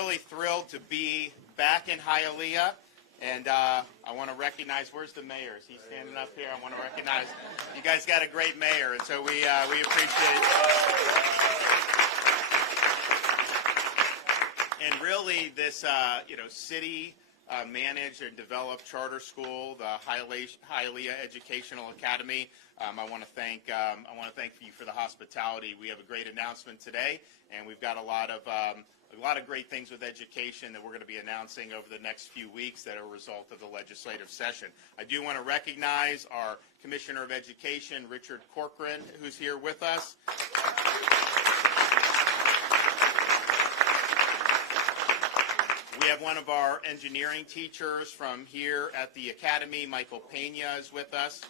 really thrilled to be back in Hialeah, and I want to recognize, where's the mayor? Is he standing up here? I want to recognize, you guys got a great mayor, and so we appreciate it. And really, this city managed and developed charter school, the Hialeah Educational Academy. I want to thank you for the hospitality. We have a great announcement today, and we've got a lot of great things with education that we're going to be announcing over the next few weeks that are a result of the legislative session. I do want to recognize our Commissioner of Education, Richard Corcoran, who's here with us. We have one of our engineering teachers from here at the Academy, Michael Pena, is with us.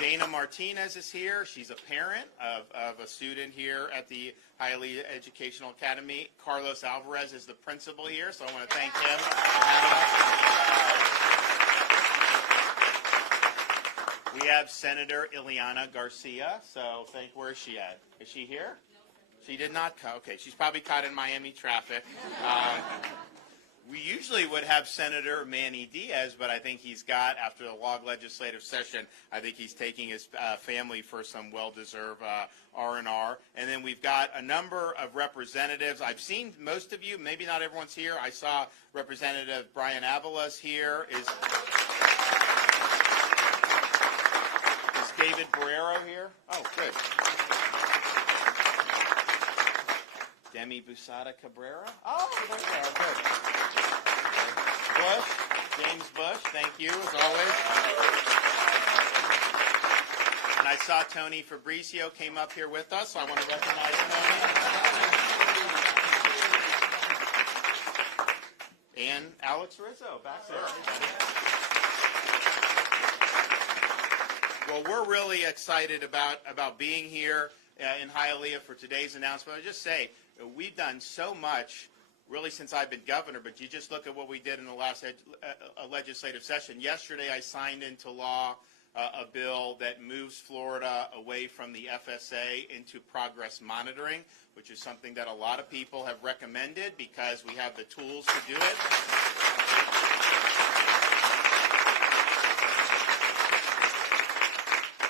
Dana Martinez is here. She's a parent of a student here at the Hialeah Educational Academy. Carlos Alvarez is the principal here, so I want to thank him for having us. We have Senator Ileana Garcia. So where is she at? Is she here? She did not come. Okay, she's probably caught in Miami traffic. We usually would have Senator Manny Diaz, but I think he's got, after the long legislative session, I think he's taking his family for some well-deserved R&R. And then we've got a number of representatives. I've seen most of you. Maybe not everyone's here. I saw Representative Brian Avalos here. Is David Barrero here? Oh, good. Demi Busada Cabrera? Oh, there you are. Good. Bush, James Bush, thank you, as always. And I saw Tony Fabricio came up here with us, so I want to recognize Tony. And Alex Rizzo, back there. Well, we're really excited about being here in Hialeah for today's announcement. I'll just say, we've done so much really since I've been governor, but you just look at what we did in the last legislative session. Yesterday I signed into law a bill that moves Florida away from the FSA into progress monitoring, which is something that a lot of people have recommended because we have the tools to do it.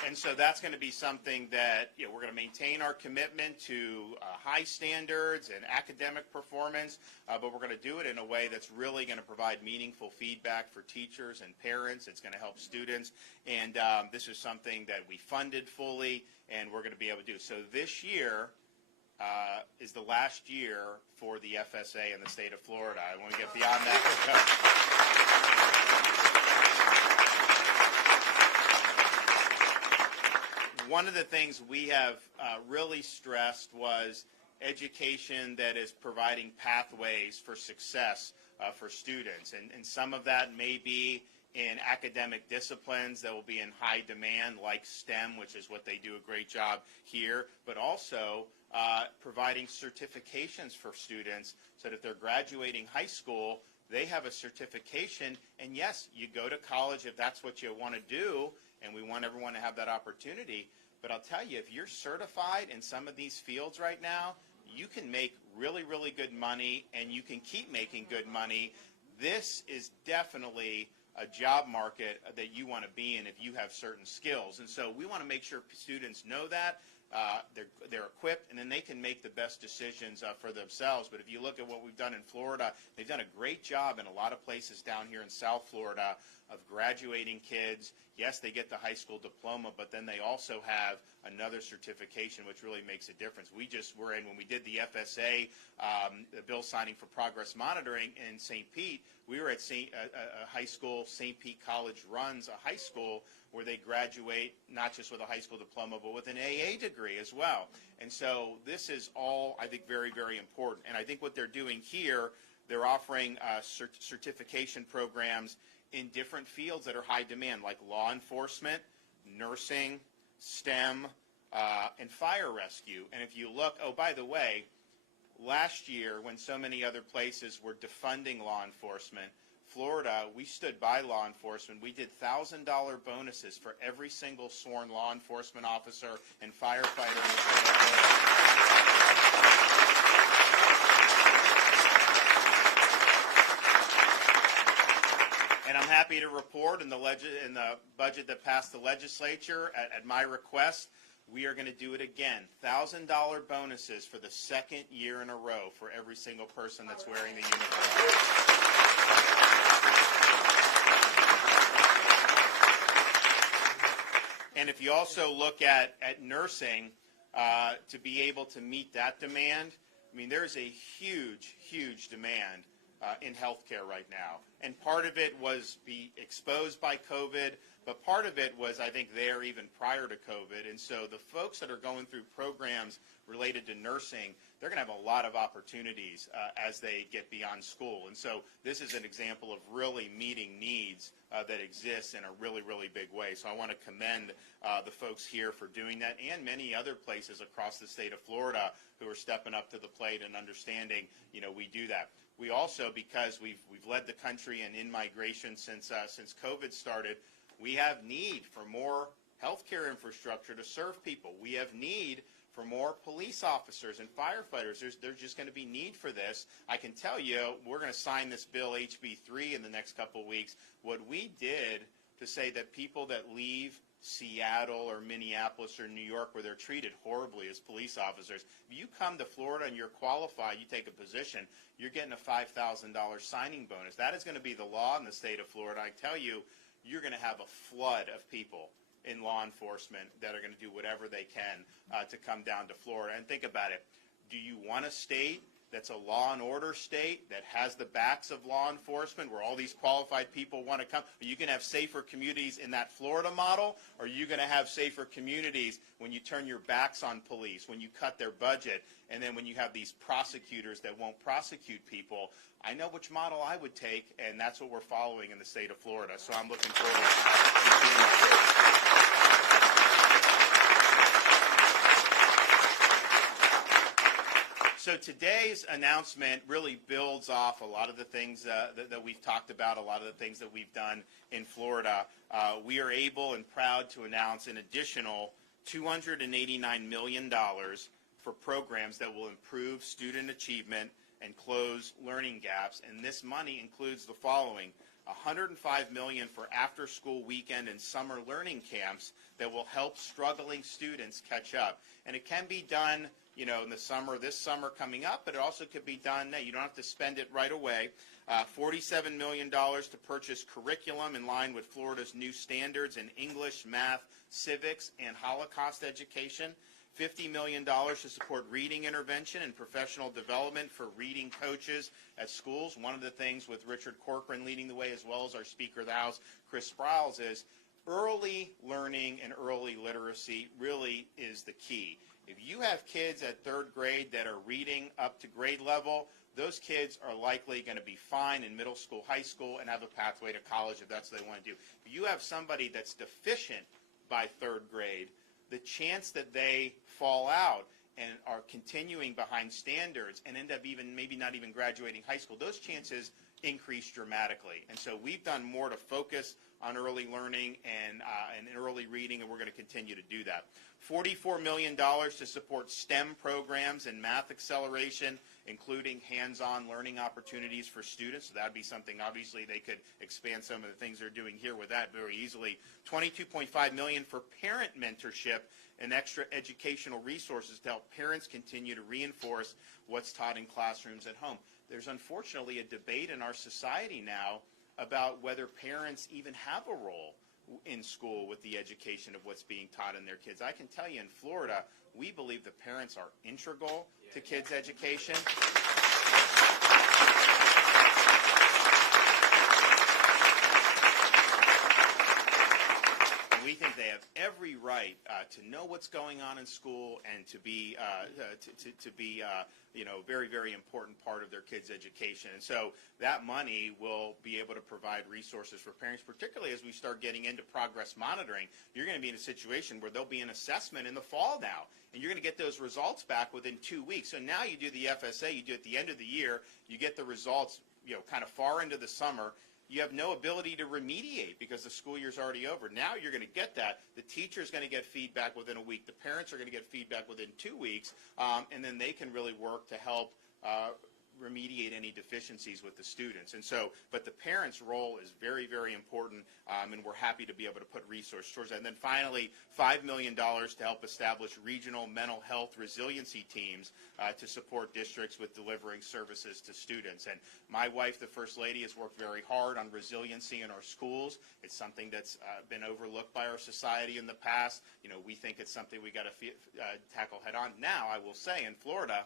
And so that's going to be something that we're going to maintain our commitment to high standards and academic performance, but we're going to do it in a way that's really going to provide meaningful feedback for teachers and parents. It's going to help students, and this is something that we funded fully, and we're going to be able to do. So this year is the last year for the FSA in the state of Florida. I want to get beyond that. One of the things we have really stressed was education that is providing pathways for success for students. And some of that may be in academic disciplines that will be in high demand, like STEM, which is what they do a great job here, but also providing certifications for students so that if they're graduating high school, they have a certification. And yes, you go to college if that's what you want to do, and we want everyone to have that opportunity. But I'll tell you, if you're certified in some of these fields right now, you can make really, really good money, and you can keep making good money. This is definitely a job market that you want to be in if you have certain skills. And so we want to make sure students know that. They're equipped, and then they can make the best decisions for themselves. But if you look at what we've done in Florida, they've done a great job in a lot of places down here in South Florida of graduating kids. Yes, they get the high school diploma, but then they also have another certification, which really makes a difference. We just were in, when we did the FSA, the bill signing for progress monitoring in St. Pete, we were at a high school, St. Pete College runs a high school where they graduate not just with a high school diploma, but with an AA degree as well. And so this is all, I think, very, very important. And I think what they're doing here, they're offering certification programs in different fields that are high demand, like law enforcement, nursing, STEM, and fire rescue. And if you look, oh, by the way, last year when so many other places were defunding law enforcement, Florida, we stood by law enforcement. We did $1,000 bonuses for every single sworn law enforcement officer and firefighter in the state of Florida. report in the budget that passed the legislature at my request, we are going to do it again. $1,000 bonuses for the second year in a row for every single person that's wearing the uniform. And if you also look at nursing, to be able to meet that demand, I mean, there's a huge, huge demand in healthcare right now. And part of it was be exposed by COVID, but part of it was, I think, there even prior to COVID. And so the folks that are going through programs related to nursing, they're going to have a lot of opportunities as they get beyond school. And so this is an example of really meeting needs that exist in a really, really big way. So I want to commend the folks here for doing that, and many other places across the state of Florida who are stepping up to the plate and understanding, we do that. We also, because we've led the country in migration since COVID started, we have need for more healthcare infrastructure to serve people. We have need for more police officers and firefighters. There's just going to be need for this. I can tell you, we're going to sign this bill, HB 3, in the next couple of weeks. What we did to say that people that leave Seattle or Minneapolis or New York, where they're treated horribly as police officers, if you come to Florida and you're qualified, you take a position, you're getting a $5,000 signing bonus. That is going to be the law in the state of Florida. I tell you, you're going to have a flood of people in law enforcement that are going to do whatever they can to come down to Florida. And think about it. Do you want a state that's a law and order state that has the backs of law enforcement, where all these qualified people want to come? Are you going to have safer communities in that Florida model? Or are you going to have safer communities when you turn your backs on police, when you cut their budget, and then when you have these prosecutors that won't prosecute people? I know which model I would take, and that's what we're following in the state of Florida. So I'm looking forward to doing that. So today's announcement really builds off a lot of the things that we've talked about, a lot of the things that we've done in Florida. We are able and proud to announce an additional $289 million for programs that will improve student achievement and close learning gaps. And this money includes the following: $105 million for after-school weekend and summer learning camps that will help struggling students catch up. And it can be done, in the summer, this summer coming up, but it also could be done now. You don't have to spend it right away. $47 million to purchase curriculum in line with Florida's new standards in English, math, civics, and Holocaust education. $50 million to support reading intervention and professional development for reading coaches at schools. One of the things with Richard Corcoran leading the way, as well as our Speaker of the House, Chris Sprowls, is early learning and early literacy really is the key. If you have kids at third grade that are reading up to grade level, those kids are likely going to be fine in middle school, high school, and have a pathway to college if that's what they want to do. If you have somebody that's deficient by third grade, the chance that they fall out and are continuing behind standards and end up maybe not even graduating high school, those chances increase dramatically. And so we've done more to focus on early learning and early reading, and we're going to continue to do that. $44 million to support STEM programs and math acceleration, including hands-on learning opportunities for students. So that would be something, obviously, they could expand some of the things they're doing here with that very easily. $22.5 million for parent mentorship and extra educational resources to help parents continue to reinforce what's taught in classrooms at home. There's unfortunately a debate in our society now about whether parents even have a role in school with the education of what's being taught in their kids. I can tell you in Florida, we believe the parents are integral to kids' education. We think they have every right to know what's going on in school and to be very, very important part of their kids' education. And so that money will be able to provide resources for parents, particularly as we start getting into progress monitoring. You're going to be in a situation where there'll be an assessment in the fall now, and you're going to get those results back within 2 weeks. So now you do the FSA, you do it at the end of the year, you get the results, kind of far into the summer. You have no ability to remediate because the school year's already over. Now you're going to get that. The teacher's going to get feedback within a week. The parents are going to get feedback within 2 weeks, and then they can really work to help remediate any deficiencies with the students. And so, but the parents' role is very, very important, and we're happy to be able to put resources towards that. And then finally, $5 million to help establish regional mental health resiliency teams to support districts with delivering services to students. And my wife, the First Lady, has worked very hard on resiliency in our schools. It's something that's been overlooked by our society in the past. You know, we think it's something we got to tackle head on. Now, I will say, in Florida,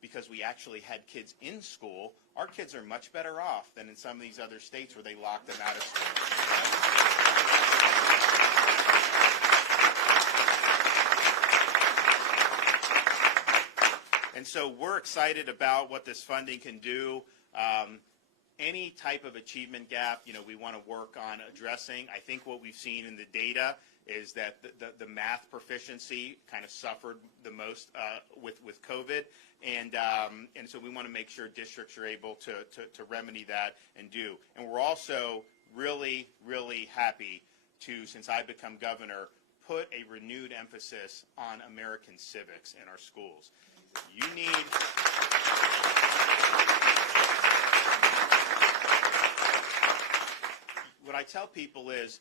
because we actually had kids in school, our kids are much better off than in some of these other states where they lock them out of school. And so we're excited about what this funding can do. Any type of achievement gap, you know, we want to work on addressing. I think what we've seen in the data is that the math proficiency kind of suffered the most with COVID, and so we want to make sure districts are able to remedy that and do. And we're also really, really happy to, since I've become governor, put a renewed emphasis on American civics in our schools. You need... What I tell people is,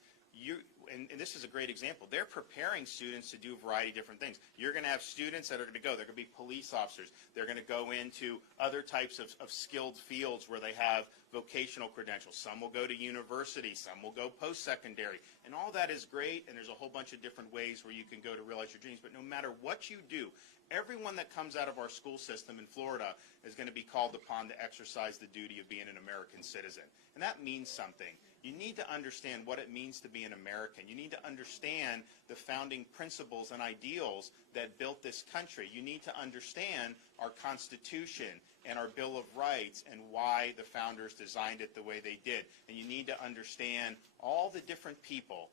and this is a great example, they're preparing students to do a variety of different things. You're going to have students that are going to go. They're going to be police officers. They're going to go into other types of skilled fields where they have vocational credentials. Some will go to university. Some will go post-secondary. And all that is great, and there's a whole bunch of different ways where you can go to realize your dreams. But no matter what you do, everyone that comes out of our school system in Florida is going to be called upon to exercise the duty of being an American citizen. And that means something. You need to understand what it means to be an American. You need to understand the founding principles and ideals that built this country. You need to understand our Constitution and our Bill of Rights and why the founders designed it the way they did. And you need to understand all the different people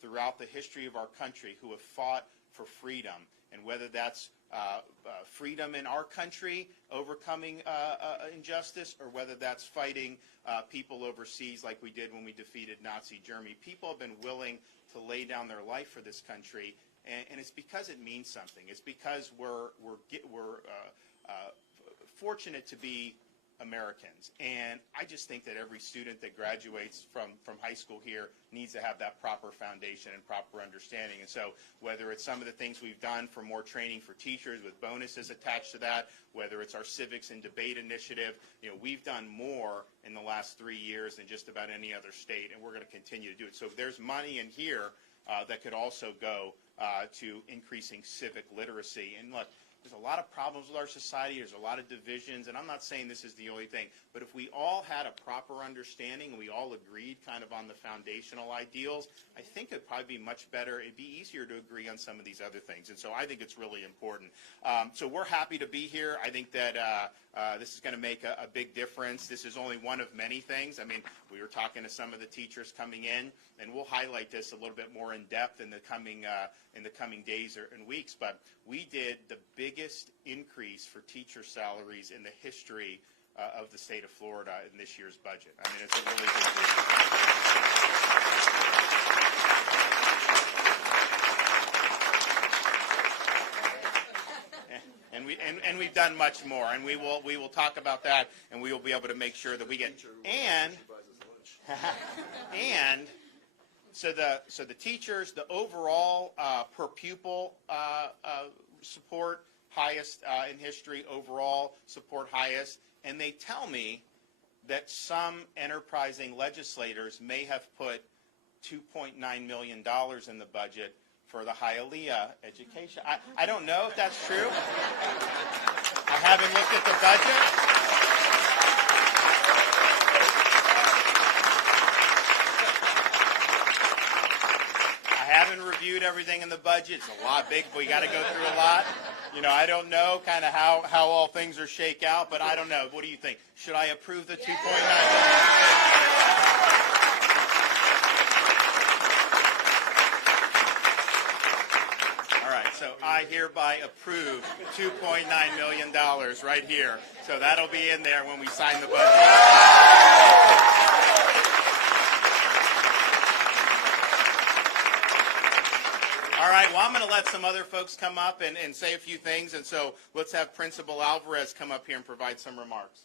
throughout the history of our country who have fought for freedom, and whether that's freedom in our country, overcoming injustice, or whether that's fighting people overseas like we did when we defeated Nazi Germany. People have been willing to lay down their life for this country, and it's because it means something. It's because we're fortunate to be Americans. And I just think that every student that graduates from high school here needs to have that proper foundation and proper understanding. And so whether it's some of the things we've done for more training for teachers with bonuses attached to that, whether it's our civics and debate initiative, you know, we've done more in the last 3 years than just about any other state, and we're going to continue to do it. So there's money in here that could also go to increasing civic literacy. And look, there's a lot of problems with our society. There's a lot of divisions, and I'm not saying this is the only thing, but if we all had a proper understanding and we all agreed kind of on the foundational ideals, I think it'd probably be much better. It'd be easier to agree on some of these other things, and so I think it's really important. So we're happy to be here. I think that this is going to make a big difference. This is only one of many things. I mean, we were talking to some of the teachers coming in, and we'll highlight this a little bit more in depth in the coming days and weeks, but we did the biggest increase for teacher salaries in the history of the state of Florida in this year's budget. I mean, it's a really big deal. And we've done much more, and we will talk about that, and we will be able to make sure that we get and so the teachers, the overall per pupil support highest in history, overall support highest, and they tell me that some enterprising legislators may have put $2.9 million in the budget for the Hialeah education. I don't know if that's true. I haven't looked at the budget. Reviewed everything in the budget. It's a lot big. We got to go through a lot. You know, I don't know kind of how all things are shake out, but I don't know. What do you think? Should I approve the $2.9 million? All right, so I hereby approve $2.9 million right here. So that'll be in there when we sign the budget. All right, well, I'm going to let some other folks come up and say a few things, and so let's have Principal Alvarez come up here and provide some remarks.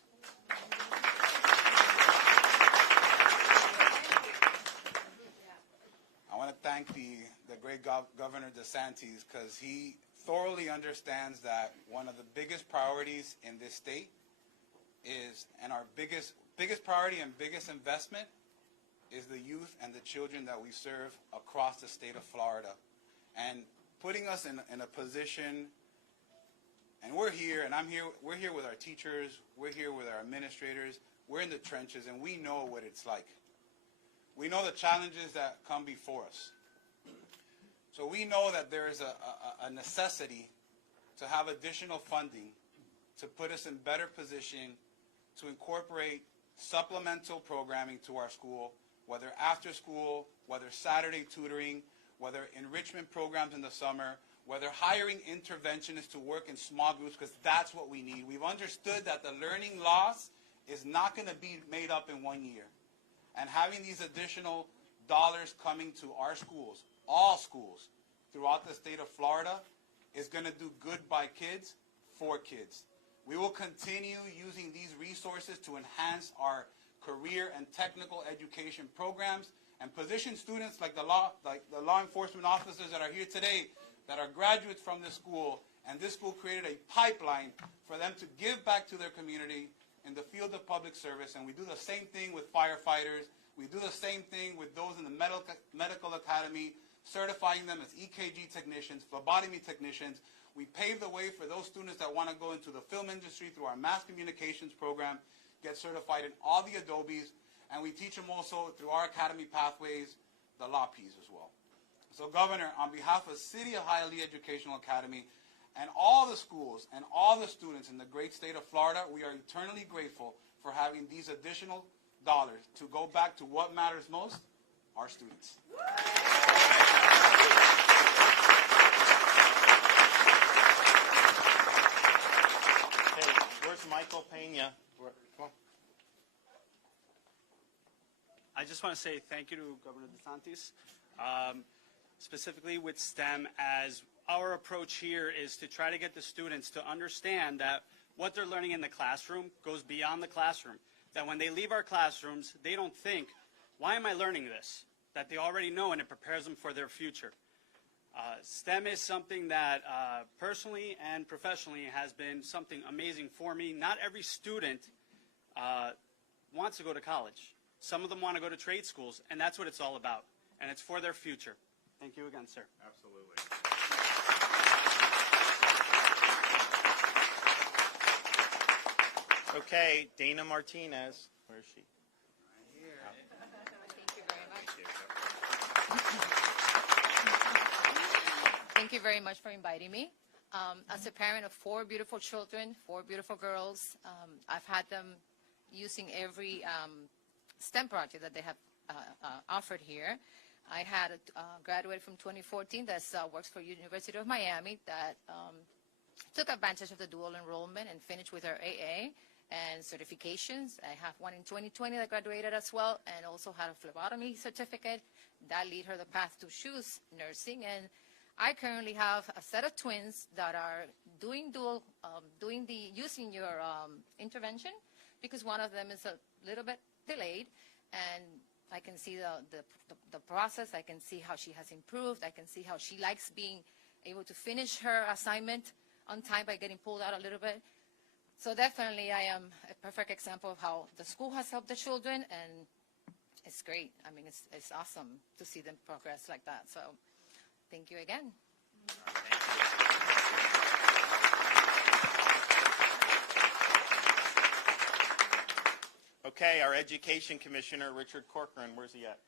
I want to thank the great Governor DeSantis, because he thoroughly understands that one of the biggest priorities in this state is, and our biggest priority and biggest investment is the youth and the children that we serve across the state of Florida. And putting us in a position, and we're here, and we're here with our teachers, we're here with our administrators, we're in the trenches, and we know what it's like. We know the challenges that come before us. So we know that there is a necessity to have additional funding to put us in better position to incorporate supplemental programming to our school, whether after school, whether Saturday tutoring, whether enrichment programs in the summer, whether hiring interventionists to work in small groups, because that's what we need. We've understood that the learning loss is not going to be made up in 1 year. And having these additional dollars coming to our schools, all schools throughout the state of Florida, is going to do good by kids, for kids. We will continue using these resources to enhance our career and technical education programs and position students like the law enforcement officers that are here today that are graduates from this school, and this school created a pipeline for them to give back to their community in the field of public service. And we do the same thing with firefighters. We do the same thing with those in the medical academy, certifying them as EKG technicians, phlebotomy technicians. We pave the way for those students that want to go into the film industry through our mass communications program, get certified in all the Adobes, and we teach them also through our academy pathways, the law P's as well. So, Governor, on behalf of City of Hialeah Educational Academy and all the schools and all the students in the great state of Florida, we are eternally grateful for having these additional dollars to go back to what matters most, our students. Hey, where's Michael Pena? Come on. I just want to say thank you to Governor DeSantis, specifically with STEM, as our approach here is to try to get the students to understand that what they're learning in the classroom goes beyond the classroom, that when they leave our classrooms, they don't think, why am I learning this? That they already know, and it prepares them for their future. STEM is something that personally and professionally has been something amazing for me. Not every student wants to go to college. Some of them want to go to trade schools, and that's what it's all about, and it's for their future. Thank you again, sir. Absolutely. Okay, Dana Martinez. Where is she? Right here. Thank you very much. Thank you very much for inviting me. As a parent of 4 beautiful children, 4 beautiful girls, I've had them using every STEM project that they have offered here. I had a graduate from 2014 that works for University of Miami that took advantage of the dual enrollment and finished with her AA and certifications. I have one in 2020 that graduated as well, and also had a phlebotomy certificate that lead her the path to choose nursing. And I currently have a set of twins that are doing using your intervention, because one of them is a little bit delayed, and I can see the process. I can see how she has improved. I can see how she likes being able to finish her assignment on time by getting pulled out a little bit. So definitely I am a perfect example of how the school has helped the children, and it's great. I mean, it's awesome to see them progress like that. So thank you again. Okay, our Education Commissioner, Richard Corcoran. Where's he at?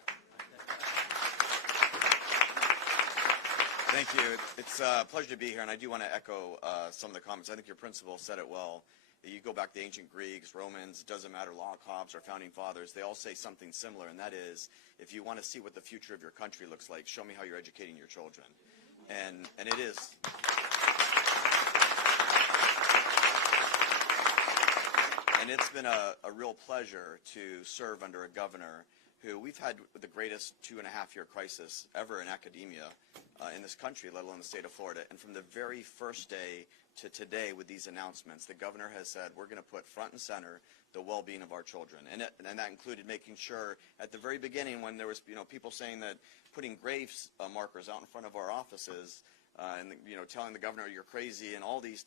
Thank you. It's a pleasure to be here, and I do want to echo some of the comments. I think your principal said it well. You go back to ancient Greeks, Romans, it doesn't matter, law cops, our founding fathers, they all say something similar, and that is, if you want to see what the future of your country looks like, show me how you're educating your children. And it is. And it's been a real pleasure to serve under a governor who we've had the greatest 2.5-year crisis ever in academia. in this country, let alone the state of Florida. And from the very first day to today with these announcements, the governor has said we're going to put front and center the well-being of our children. And that included making sure at the very beginning when there was people saying that putting grave markers out in front of our offices and telling the governor you're crazy and all these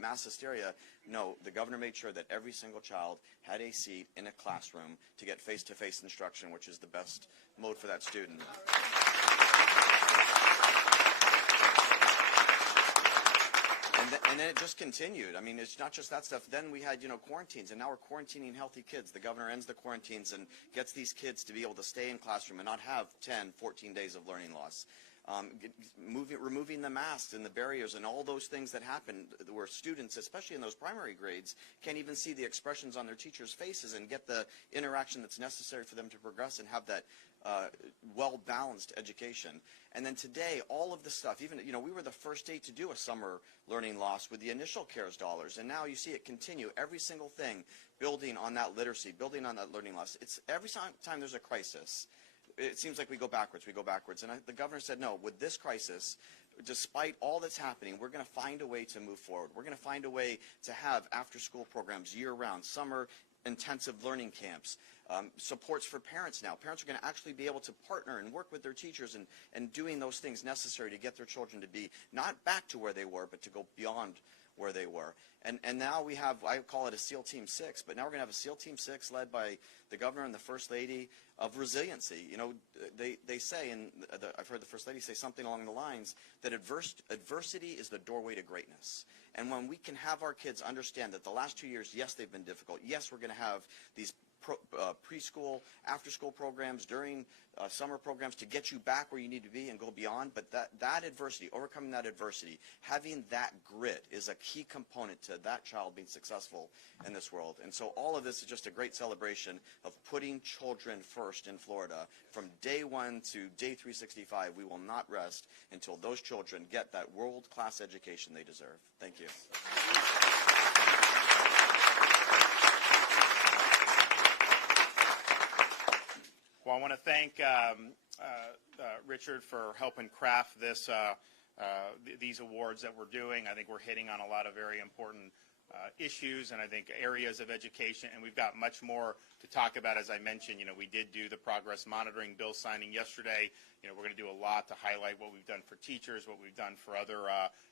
mass hysteria. No, the governor made sure that every single child had a seat in a classroom to get face-to-face instruction, which is the best mode for that student. And then it just continued. I mean, it's not just that stuff. Then we had, quarantines, and now we're quarantining healthy kids. The governor ends the quarantines and gets these kids to be able to stay in classroom and not have 10, 14 days of learning loss. Removing the masks and the barriers and all those things that happen where students, especially in those primary grades, can't even see the expressions on their teachers' faces and get the interaction that's necessary for them to progress and have that well-balanced education. And then today, all of the stuff, even, we were the first state to do a summer learning loss with the initial CARES dollars, and now you see it continue, every single thing, building on that literacy, building on that learning loss. It's every time there's a crisis, it seems like we go backwards. And the governor said, no, with this crisis, despite all that's happening, we're going to find a way to move forward. We're going to find a way to have after-school programs year-round, summer intensive learning camps, supports for parents now. Parents are going to actually be able to partner and work with their teachers and doing those things necessary to get their children to be not back to where they were, but to go beyond where they were. And now we have, I call it a SEAL Team 6, but now we're going to have a SEAL Team 6 led by the governor and the First Lady of resiliency. They say, and I've heard the First Lady say something along the lines, that adversity is the doorway to greatness. And when we can have our kids understand that the last 2 years, yes, they've been difficult. Yes, we're going to have these preschool, after-school programs, during summer programs to get you back where you need to be and go beyond. But that adversity, overcoming that adversity, having that grit is a key component to that child being successful in this world. And so all of this is just a great celebration of putting children first in Florida. From day 1 to day 365, we will not rest until those children get that world-class education they deserve. Thank you. Well, I want to thank Richard for helping craft these awards that we're doing. I think we're hitting on a lot of very important issues and I think areas of education, and we've got much more to talk about. As I mentioned, we did do the progress monitoring bill signing yesterday. We're going to do a lot to highlight what we've done for teachers, what we've done for other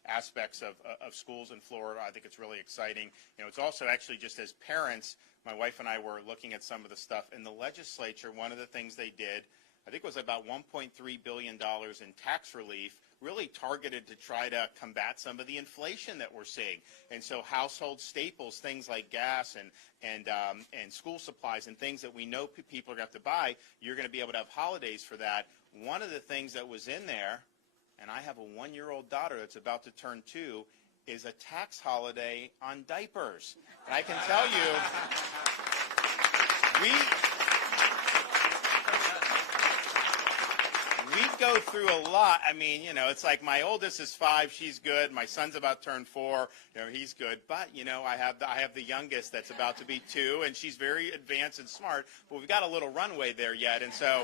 aspects of schools in Florida. I think it's really exciting. It's also actually just as parents, my wife and I were looking at some of the stuff in the legislature. One of the things they did, I think, was about $1.3 billion in tax relief, really targeted to try to combat some of the inflation that we're seeing. And so household staples, things like gas and school supplies and things that we know people are going to have to buy, you're going to be able to have holidays for that. One of the things that was in there, and I have a 1-year-old daughter that's about to turn 2, is a tax holiday on diapers. And I can tell you, we go through a lot. I mean, it's like my oldest is 5, she's good. My son's about to turn 4, he's good. But, I have the youngest that's about to be 2, and she's very advanced and smart, but we've got a little runway there yet. And so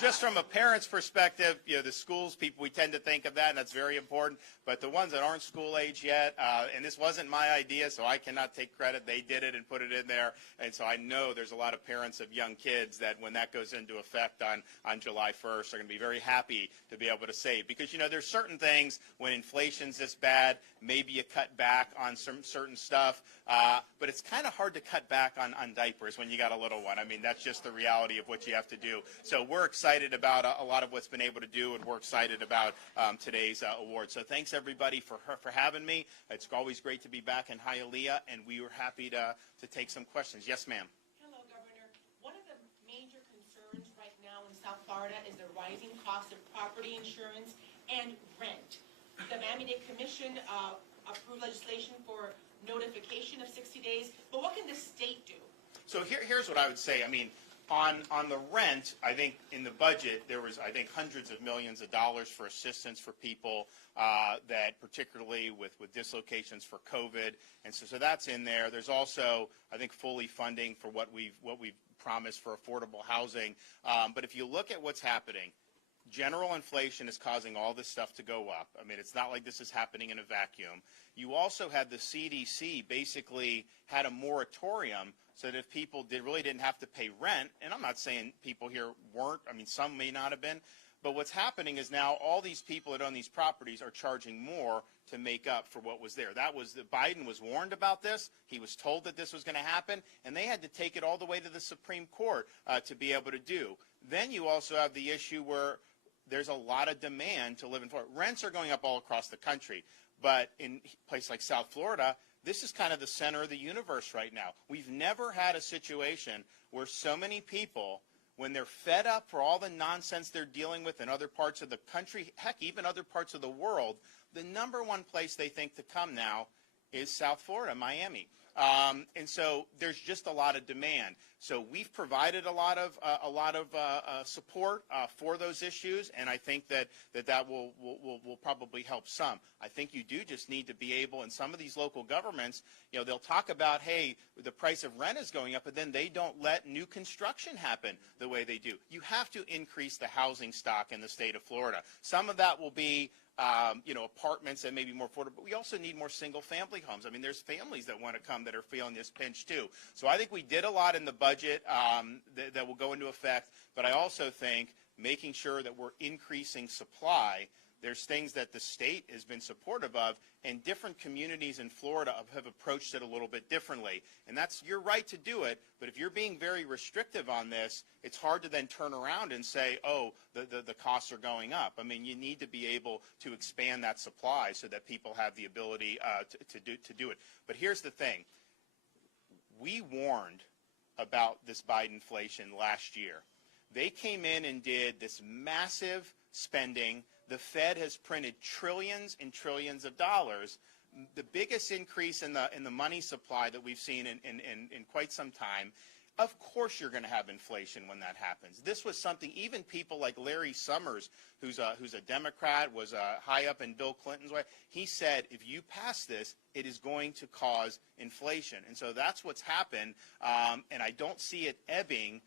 just from a parent's perspective, the schools, people, we tend to think of that, and that's very important. But the ones that aren't school age yet, and this wasn't my idea, so I cannot take credit. They did it and put it in there. And so I know there's a lot of parents of young kids that when that goes into effect on July 1st are going to be very happy to be able to save. Because, there's certain things when inflation's this bad, maybe you cut back on some certain stuff. But it's kind of hard to cut back on diapers when you got a little one. I mean, that's just the reality of what you have to do. So we're excited about a lot of what's been able to do, and we're excited about today's award. So thanks, everybody, for having me. It's always great to be back in Hialeah, and we were happy to take some questions. Yes, ma'am. Hello, Governor. One of the major concerns right now in South Florida is the rising cost of property insurance and rent. The Miami-Dade Commission approved legislation for notification of 60 days, but what can the state do? So here's what I would say. I mean, on the rent, I think in the budget there was, I think, hundreds of millions of dollars for assistance for people that particularly with dislocations for COVID, and so that's in there. There's also, I think, fully funding for what we've promised for affordable housing. But if you look at what's happening, general inflation is causing all this stuff to go up. I mean, it's not like this is happening in a vacuum. You also had the CDC basically had a moratorium so that if people really didn't have to pay rent, and I'm not saying people here weren't, I mean, some may not have been, but what's happening is now all these people that own these properties are charging more to make up for what was there. Biden was warned about this. He was told that this was going to happen, and they had to take it all the way to the Supreme Court to be able to do. Then you also have the issue where there's a lot of demand to live in Florida. Rents are going up all across the country, but in a place like South Florida, this is kind of the center of the universe right now. We've never had a situation where so many people, when they're fed up for all the nonsense they're dealing with in other parts of the country, heck, even other parts of the world, the number one place they think to come now is South Florida, Miami. And so there's just a lot of demand. So we've provided a lot of support for those issues, and I think that will probably help some. I think you do just need to be able, and some of these local governments, they'll talk about, hey, the price of rent is going up, but then they don't let new construction happen the way they do. You have to increase the housing stock in the state of Florida. Some of that will be apartments that may be more affordable, but we also need more single-family homes. I mean, there's families that want to come that are feeling this pinch too. So I think we did a lot in the budget that will go into effect, but I also think making sure that we're increasing supply. There's things that the state has been supportive of, and different communities in Florida have approached it a little bit differently. And you're right to do it, but if you're being very restrictive on this, it's hard to then turn around and say, oh, the costs are going up. I mean, you need to be able to expand that supply so that people have the ability to do it. But here's the thing. We warned about this Bidenflation last year. They came in and did this massive spending. The Fed has printed trillions and trillions of dollars, the biggest increase in the money supply that we've seen in quite some time. Of course you're going to have inflation when that happens. This was something even people like Larry Summers, who's a Democrat, was high up in Bill Clinton's way, he said, if you pass this, it is going to cause inflation. And so that's what's happened, and I don't see it ebbing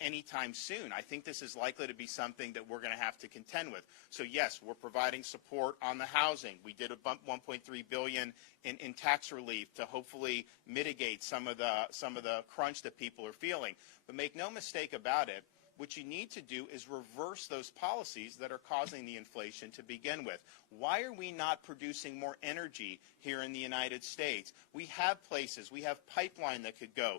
anytime soon. I think this is likely to be something that we're going to have to contend with. So yes, we're providing support on the housing. We did a bump $1.3 billion in tax relief to hopefully mitigate some of the crunch that people are feeling. But make no mistake about it, what you need to do is reverse those policies that are causing the inflation to begin with. Why are we not producing more energy here in the United States? We have places, we have pipeline that could go.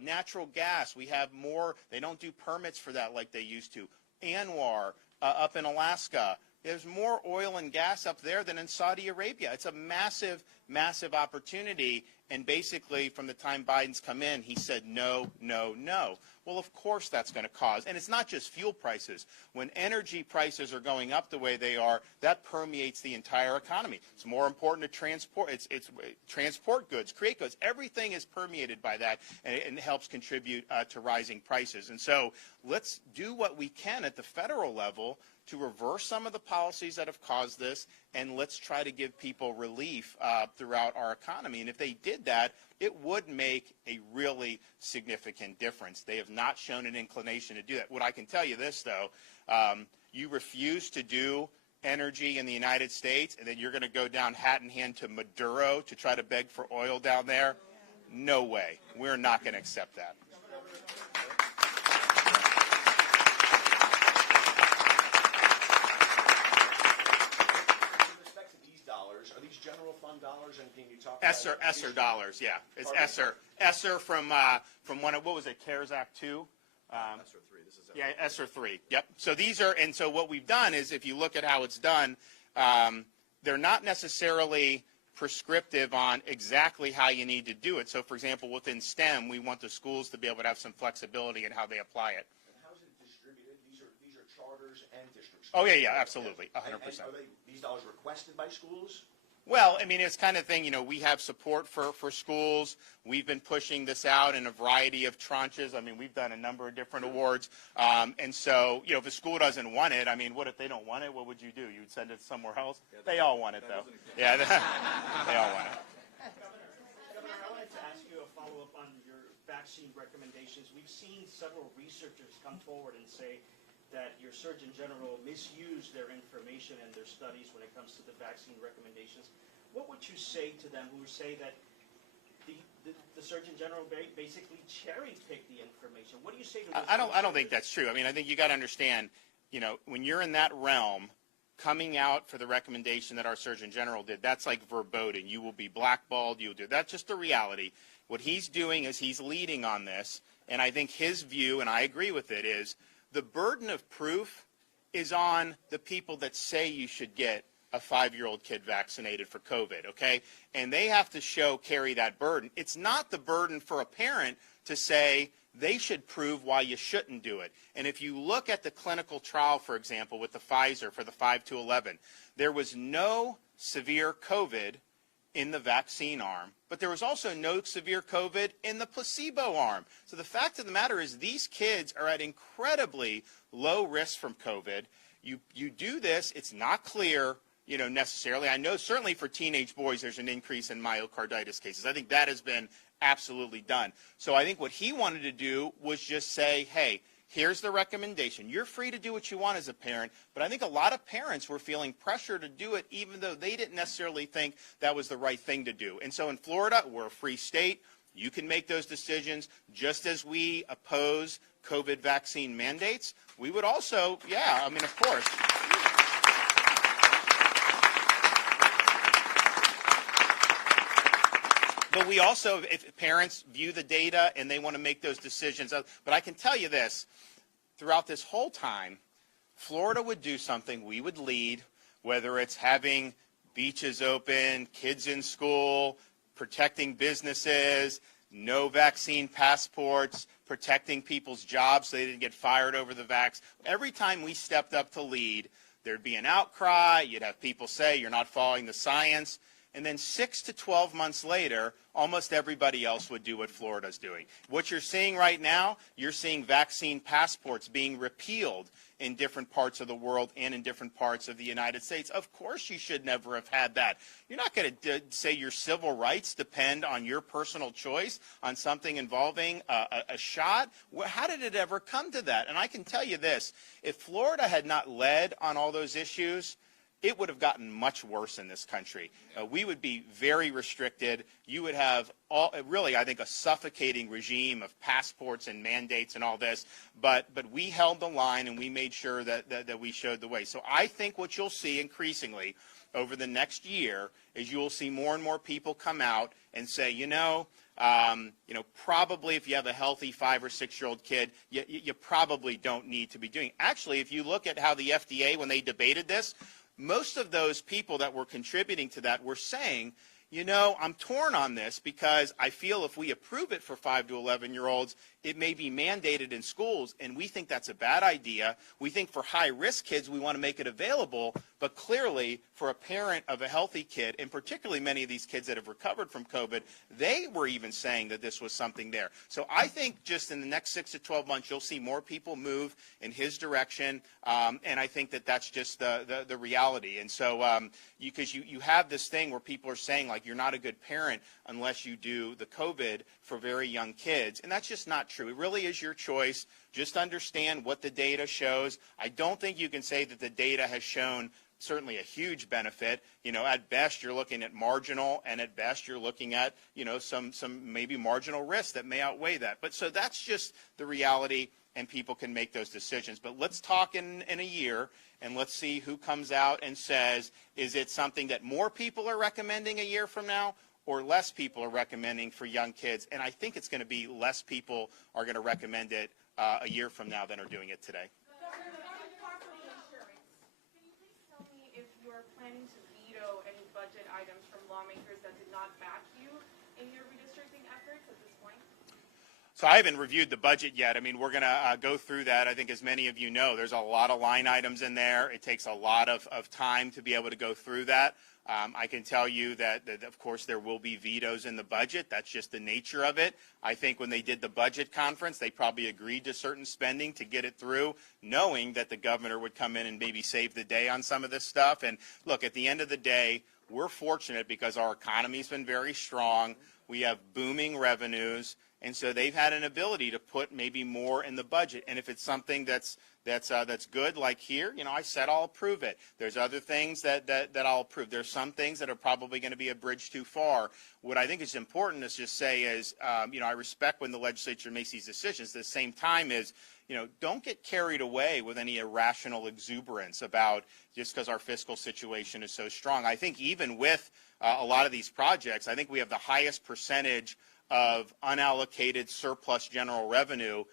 Natural gas, we have more. They don't do permits for that like they used to. Anwar up in Alaska, there's more oil and gas up there than in Saudi Arabia. It's a massive, massive opportunity. And basically, from the time Biden's come in, he said no, no, no. Well, of course that's going to cause, and it's not just fuel prices. When energy prices are going up the way they are, that permeates the entire economy. It's more important to transport. It's transport goods, create goods. Everything is permeated by that, and it helps contribute to rising prices. And so let's do what we can at the federal level to reverse some of the policies that have caused this, and let's try to give people relief throughout our economy. And if they did that, it would make a really significant difference. They have not shown an inclination to do that. What I can tell you this, though, you refuse to do energy in the United States, and then you're going to go down hat in hand to Maduro to try to beg for oil down there? No way. We're not going to accept that. Are these general fund dollars, and can you talk about ESSER dollars, yeah. It's ESSER. ESSER from what was it, CARES Act 2? ESSER 3. This is yeah, ESSER 3. Yep. So these are, and so what we've done is, if you look at how it's done, they're not necessarily prescriptive on exactly how you need to do it. So, for example, within STEM, we want the schools to be able to have some flexibility in how they apply it. And how is it distributed? These are charters and districts. Oh, yeah, absolutely, 100%. And are these dollars requested by schools? Well, I mean, it's kind of thing, we have support for schools. We've been pushing this out in a variety of tranches. I mean, we've done a number of different awards. And so, if a school doesn't want it, I mean, what if they don't want it? What would you do? You'd send it somewhere else? They all want it, though. Yeah, they all want it. Governor, I wanted to ask you a follow-up on your vaccine recommendations. We've seen several researchers come forward and say that your Surgeon General misused their information and their studies when it comes to the vaccine recommendations. What would you say to them who say that the Surgeon General basically cherry-picked the information? What do you say to those? I don't think that's true. I mean, I think you got to understand, when you're in that realm, coming out for the recommendation that our Surgeon General did, that's like verboten. You will be blackballed. You'll do. That's just the reality. What he's doing is he's leading on this, and I think his view, and I agree with it, is the burden of proof is on the people that say you should get a 5-year-old kid vaccinated for COVID, okay? And they have to carry that burden. It's not the burden for a parent to say they should prove why you shouldn't do it. And if you look at the clinical trial, for example, with the Pfizer for the 5 to 11, there was no severe COVID in the vaccine arm, but there was also no severe COVID in the placebo arm. So the fact of the matter is these kids are at incredibly low risk from COVID. You do this, it's not clear, necessarily. I know certainly for teenage boys there's an increase in myocarditis cases. I think that has been absolutely done. So I think what he wanted to do was just say, hey, here's the recommendation. You're free to do what you want as a parent, but I think a lot of parents were feeling pressure to do it even though they didn't necessarily think that was the right thing to do. And so in Florida, we're a free state. You can make those decisions. Just as we oppose COVID vaccine mandates, we would also, of course. But we also, if parents view the data and they want to make those decisions, but I can tell you this, throughout this whole time, Florida would do something, we would lead, whether it's having beaches open, kids in school, protecting businesses, no vaccine passports, protecting people's jobs so they didn't get fired over the vax. Every time we stepped up to lead, there'd be an outcry, you'd have people say you're not following the science, and then 6 to 12 months later, almost everybody else would do what Florida's doing. What you're seeing right now, you're seeing vaccine passports being repealed in different parts of the world and in different parts of the United States. Of course you should never have had that. You're not going to say your civil rights depend on your personal choice on something involving a shot. How did it ever come to that? And I can tell you this, if Florida had not led on all those issues, it would have gotten much worse in this country. We would be very restricted. You would have really, I think, a suffocating regime of passports and mandates and all this. But we held the line and we made sure that we showed the way. So I think what you'll see increasingly over the next year is you will see more and more people come out and say, probably if you have a healthy 5 or 6 year old kid, you probably don't need to be doing. Actually, if you look at how the FDA, when they debated this, most of those people that were contributing to that were saying, I'm torn on this because I feel if we approve it for 5 to 11-year-olds, it may be mandated in schools, and we think that's a bad idea. We think for high-risk kids, we want to make it available, but clearly for a parent of a healthy kid, and particularly many of these kids that have recovered from COVID, they were even saying that this was something there. So I think just in the next 6 to 12 months, you'll see more people move in his direction, and I think that that's just the reality. And so because you have this thing where people are saying, like, you're not a good parent unless you do the COVID for very young kids, and that's just not true. It really is your choice. Just understand what the data shows. I don't think you can say that the data has shown certainly a huge benefit. At best you're looking at marginal, and at best you're looking at, some maybe marginal risks that may outweigh that. But so that's just the reality, and people can make those decisions. But let's talk in a year, and let's see who comes out and says, is it something that more people are recommending a year from now, or less people are recommending for young kids? And I think it's going to be less people are going to recommend it a year from now than are doing it today. Can you please tell me if you are planning to veto any budget items from lawmakers that did not back you in your redistricting efforts at this point? So I haven't reviewed the budget yet. I mean, we're going to go through that. I think as many of you know, there's a lot of line items in there. It takes a lot of time to be able to go through that. I can tell you that, of course, there will be vetoes in the budget. That's just the nature of it. I think when they did the budget conference, they probably agreed to certain spending to get it through, knowing that the governor would come in and maybe save the day on some of this stuff. And look, at the end of the day, we're fortunate because our economy's been very strong. We have booming revenues. And so they've had an ability to put maybe more in the budget. And if it's something that's good, like here, I said I'll approve it. There's other things that I'll approve. There's some things that are probably going to be a bridge too far. What I think is important to just say is, I respect when the legislature makes these decisions. At the same time is, don't get carried away with any irrational exuberance about just because our fiscal situation is so strong. I think even with a lot of these projects, I think we have the highest percentage of unallocated surplus general revenue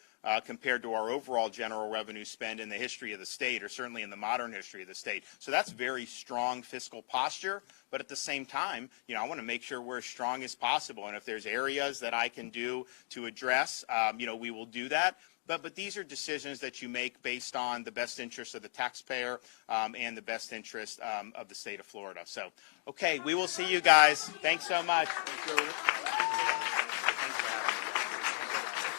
compared to our overall general revenue spend in the history of the state, or certainly in the modern history of the state. So that's very strong fiscal posture. But at the same time, I want to make sure we're as strong as possible. And if there's areas that I can do to address, we will do that. But these are decisions that you make based on the best interest of the taxpayer and the best interest of the state of Florida. So, okay, we will see you guys. Thanks so much.